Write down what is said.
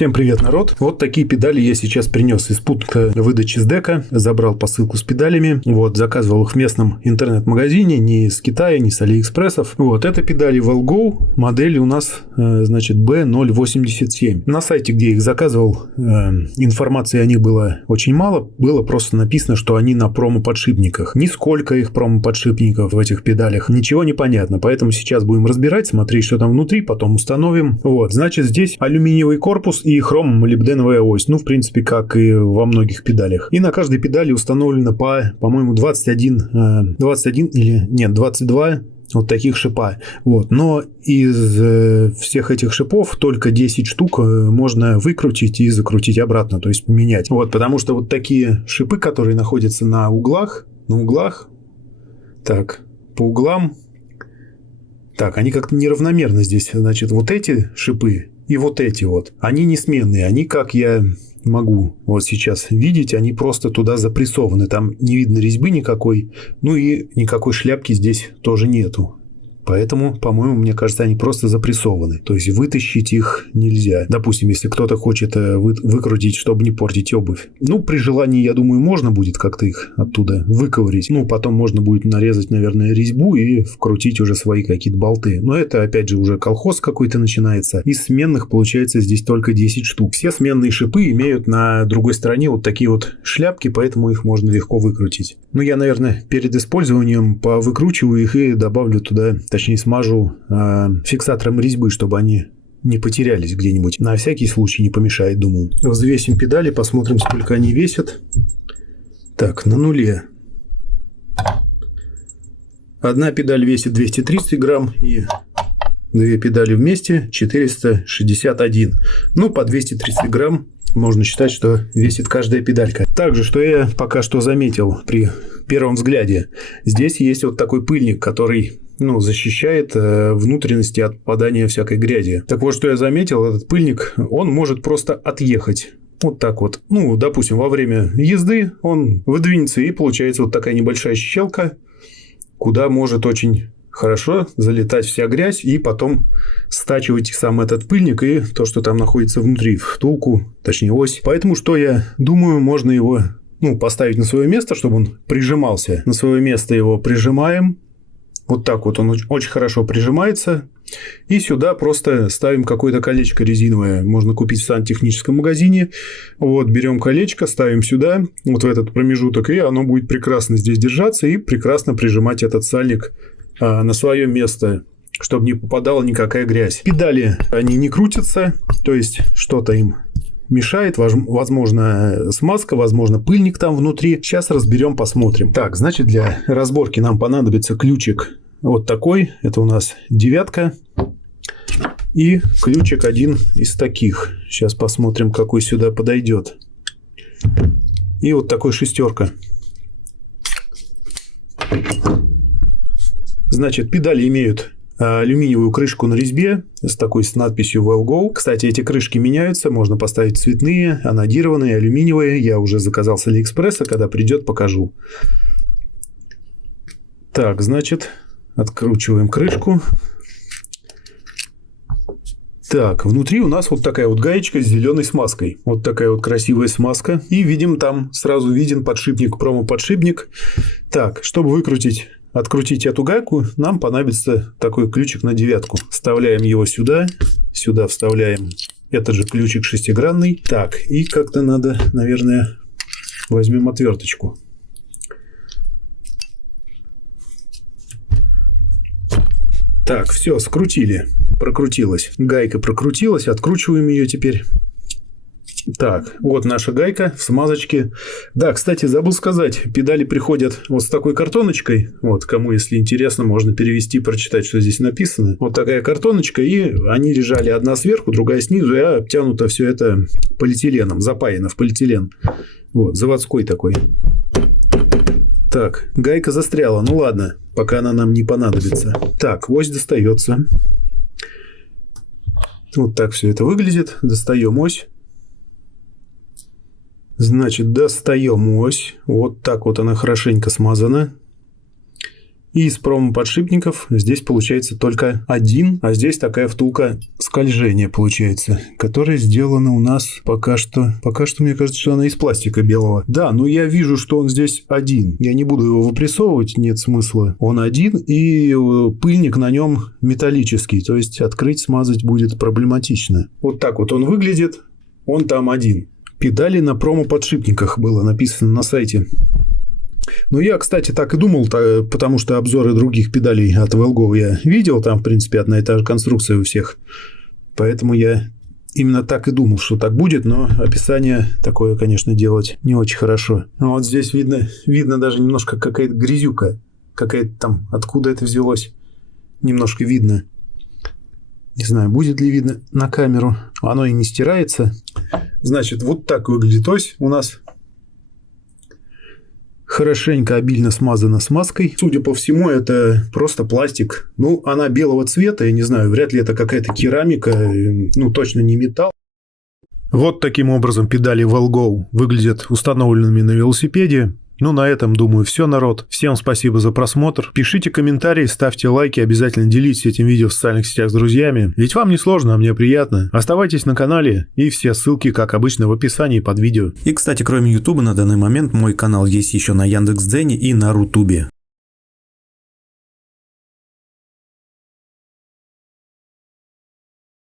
Всем привет, народ! Вот такие педали я сейчас принес из пункта выдачи с дека. Забрал посылку с педалями. Вот, заказывал их в местном интернет-магазине. Не из Китая, не с Алиэкспрессов. Вот, это педали Wellgo. Модель у нас, значит, B087. На сайте, где я их заказывал, информации о них было очень мало. Было просто написано, что они на промо-подшипниках. Нисколько их промо-подшипников в этих педалях. Ничего не понятно. Поэтому сейчас будем разбирать, смотреть, что там внутри. Потом установим. Вот, значит, здесь алюминиевый корпус и хром-молибденовая ось. Ну, в принципе, как и во многих педалях. И на каждой педали установлено по-моему, 22 вот таких шипа. Вот. Но из всех этих шипов только 10 штук можно выкрутить и закрутить обратно, то есть поменять. Вот, потому что вот такие шипы, которые находятся на углах, так, по углам, так, они как-то неравномерно здесь. Значит, вот эти шипы и вот эти вот, они не сменные. Они, как я могу вот сейчас видеть, они просто туда запрессованы. Там не видно резьбы никакой. Ну и никакой шляпки здесь тоже нету. Поэтому, по-моему, мне кажется, они просто запрессованы. То есть вытащить их нельзя. Допустим, если кто-то хочет выкрутить, чтобы не портить обувь. Ну, при желании, я думаю, можно будет как-то их оттуда выковырить. Ну, потом можно будет нарезать, наверное, резьбу и вкрутить уже свои какие-то болты. Но это, опять же, уже колхоз какой-то начинается. Из сменных, получается, здесь только 10 штук. Все сменные шипы имеют на другой стороне вот такие вот шляпки, поэтому их можно легко выкрутить. Ну, я, наверное, перед использованием повыкручиваю их и добавлю туда, точнее, смажу фиксатором резьбы, чтобы они не потерялись где-нибудь. На всякий случай не помешает, думаю. Взвесим педали, посмотрим, сколько они весят. Так, на нуле. Одна педаль весит 230 грамм и две педали вместе 461. Ну, по 230 грамм можно считать, что весит каждая педалька. Также, что я пока что заметил при первом взгляде, здесь есть вот такой пыльник, который защищает внутренности от попадания всякой грязи. Так вот, что я заметил, этот пыльник, он может просто отъехать. Вот так вот. Ну, допустим, во время езды он выдвинется, и получается вот такая небольшая щелка, куда может очень хорошо залетать вся грязь и потом стачивать сам этот пыльник и то, что там находится внутри, втулку, точнее ось. Поэтому, что я думаю, можно его поставить на свое место, чтобы он прижимался. На свое место его прижимаем. Вот так вот он очень хорошо прижимается. И сюда просто ставим какое-то колечко резиновое. Можно купить в сантехническом магазине. Вот, берем колечко, ставим сюда, вот в этот промежуток, и оно будет прекрасно здесь держаться и прекрасно прижимать этот сальник на свое место, чтобы не попадала никакая грязь. Педали, они не крутятся, то есть что-то им мешает, возможно, смазка, возможно, пыльник там внутри. Сейчас разберем, посмотрим. Так, значит, для разборки нам понадобится ключик вот такой. Это у нас 9. И ключик один из таких. Сейчас посмотрим, какой сюда подойдет. И вот такой 6. Значит, педали имеют алюминиевую крышку на резьбе с надписью Wellgo. Кстати, эти крышки меняются. Можно поставить цветные, анодированные, алюминиевые. Я уже заказал с Алиэкспресса. Когда придет, покажу. Так, значит, откручиваем крышку. Так, внутри у нас вот такая вот гаечка с зеленой смазкой. Вот такая вот красивая смазка. И видим там, сразу виден подшипник, промо-подшипник. Так, чтобы открутить эту гайку, нам понадобится такой ключик на 9. Вставляем его сюда. Сюда вставляем этот же ключик шестигранный. Так, и как-то надо, наверное, возьмем отверточку. Так, все, скрутили. Прокрутилась. Гайка прокрутилась. Откручиваем ее теперь. Так, вот наша гайка в смазочке. Да, кстати, забыл сказать, педали приходят вот с такой картоночкой. Вот, кому, если интересно, можно перевести, прочитать, что здесь написано. Вот такая картоночка, и они лежали одна сверху, другая снизу, и обтянуто все это полиэтиленом, запаяно в полиэтилен. Вот, заводской такой. Так, гайка застряла. Ну ладно, пока она нам не понадобится. Так, ось достается. Вот так все это выглядит. Достаем ось. Значит, достаем ось. Вот так вот она хорошенько смазана. И из промо-подшипников здесь получается только один, а здесь такая втулка скольжения получается, которая сделана у нас пока что, мне кажется, что она из пластика белого. Да, но я вижу, что он здесь один. Я не буду его выпрессовывать, нет смысла. Он один, и пыльник на нем металлический, то есть открыть, смазать будет проблематично. Вот так вот он выглядит, он там один. Педали на промо-подшипниках было написано на сайте. Ну, я, кстати, так и думал, потому что обзоры других педалей от Wellgo я видел. Там, в принципе, одна и та же конструкция у всех. Поэтому я именно так и думал, что так будет. Но описание такое, конечно, делать не очень хорошо. Вот здесь видно даже немножко какая-то грязюка. Какая-то там, откуда это взялось, немножко видно. Не знаю, будет ли видно на камеру. Оно и не стирается. Значит, вот так выглядит ось у нас. Хорошенько, обильно смазана смазкой. Судя по всему, это просто пластик. Ну, она белого цвета, я не знаю, вряд ли это какая-то керамика, ну, точно не металл. Вот таким образом педали Wellgo выглядят установленными на велосипеде. Ну, на этом, думаю, все, народ. Всем спасибо за просмотр. Пишите комментарии, ставьте лайки, обязательно делитесь этим видео в социальных сетях с друзьями. Ведь вам не сложно, а мне приятно. Оставайтесь на канале, и все ссылки, как обычно, в описании под видео. И, кстати, кроме YouTube, на данный момент мой канал есть еще на Яндекс.Дзене и на Рутубе.